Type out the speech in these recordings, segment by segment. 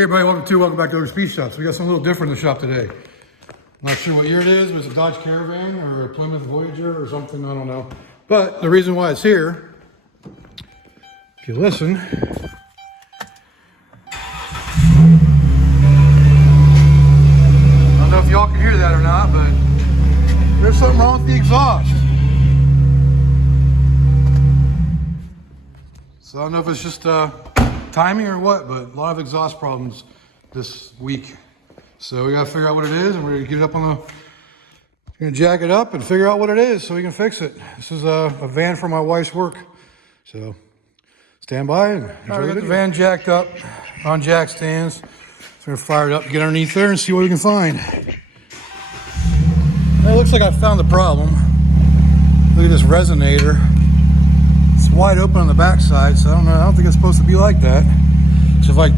Hey everybody, welcome back to Over Speed Shop. So we got something a little different in the shop today. Not sure what year it is, but it's a Dodge Caravan or a Plymouth Voyager or something, I don't know. But the reason why it's here, if you listen, I don't know if y'all can hear that or not, but there's something wrong with the exhaust. So I don't know if it's just timing or what, but a lot of exhaust problems this week. So we gotta figure out what it is, and we're gonna get it up on the, we're gonna jack it up and figure out what it is so we can fix it. This is a van for my wife's work. So stand by and enjoy the van jacked up on jack stands. So we're gonna fire it up, get underneath there and see what we can find. It looks like I found the problem. Look at this resonator. It's wide open on the backside, so I don't think it's supposed to be like that. So if I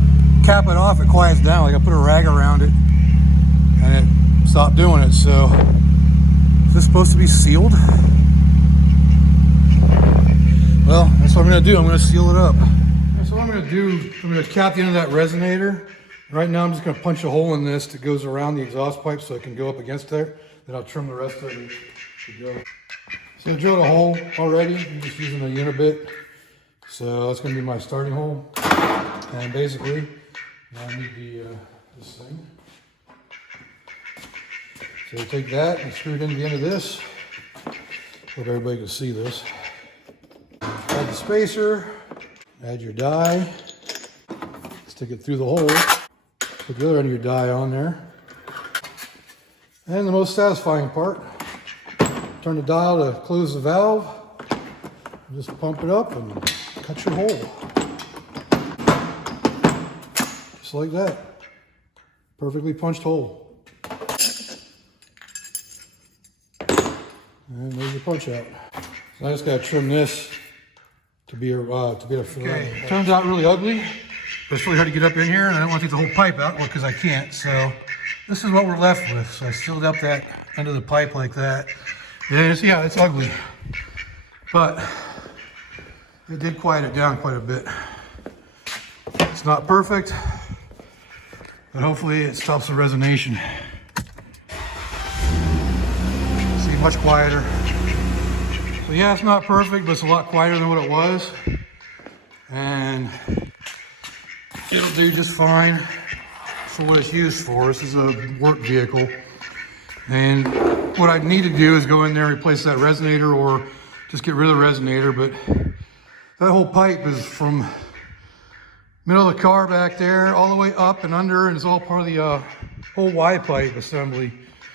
cap it off, it quiets down. Like I put a rag around it and it stopped doing it. So is this supposed to be sealed? Well, that's what I'm gonna do. I'm gonna seal it up. So what I'm gonna do, I'm gonna cap the end of that resonator. Right now I'm just gonna punch a hole in this that goes around the exhaust pipe so it can go up against there. Then I'll trim the rest of it to go. So I drilled a hole already. I'm just using a unibit. So that's going to be my starting hole. And basically, now I need this thing. So I take that and screw it into the end of this. Hope everybody can see this. Add the spacer. Add your die. Stick it through the hole. Put the other end of your die on there. And the most satisfying part. Turn the dial to close the valve. Just pump it up and cut your hole. Just like that. Perfectly punched hole. And there's your punch out. So I just gotta trim this to be a fill. Okay, turns out really ugly, but it's really hard to get up in here, and I don't want to take the whole pipe out, well, because I can't. So this is what we're left with. So I sealed up that end of the pipe like that. Yeah, it's ugly, but it did quiet it down quite a bit. It's not perfect, but hopefully it stops the resonation. See, much quieter. So yeah, it's not perfect, but it's a lot quieter than what it was. And it'll do just fine for what it's used for. This is a work vehicle. And what I need to do is go in there and replace that resonator or just get rid of the resonator. But that whole pipe is from middle of the car back there all the way up and under, and it's all part of the whole Y pipe assembly.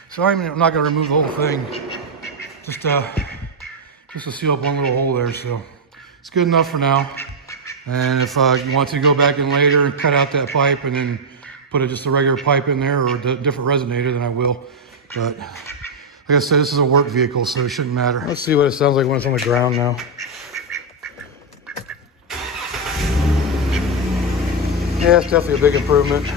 So I'm not going to remove the whole thing, just to seal up one little hole there. So it's good enough for now. And if you want to go back in later and cut out that pipe and then put just a regular pipe in there or a different resonator, then I will. But like I said, this is a work vehicle, so it shouldn't matter. Let's see what it sounds like when it's on the ground now. Yeah, it's definitely a big improvement.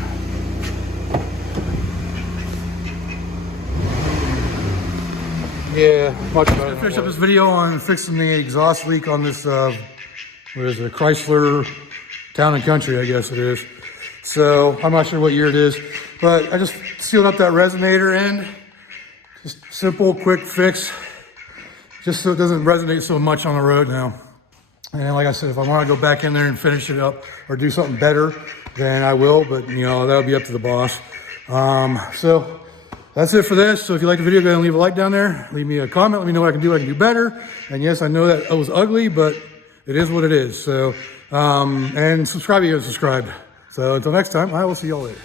Yeah, much better. I finished up this video on fixing the exhaust leak on this, what is it, Chrysler Town and Country, I guess it is. So I'm not sure what year it is, but I just sealed up that resonator end. Just simple, quick fix, just so it doesn't resonate so much on the road now. And like I said, if I want to go back in there and finish it up or do something better, then I will, but you know, that'll be up to the boss. So that's it for this. So if you like the video, go ahead and leave a like down there. Leave me a comment, let me know what I can do better. And yes, I know that it was ugly, but it is what it is. So, and subscribe if you haven't subscribed. So until next time, I will see y'all later.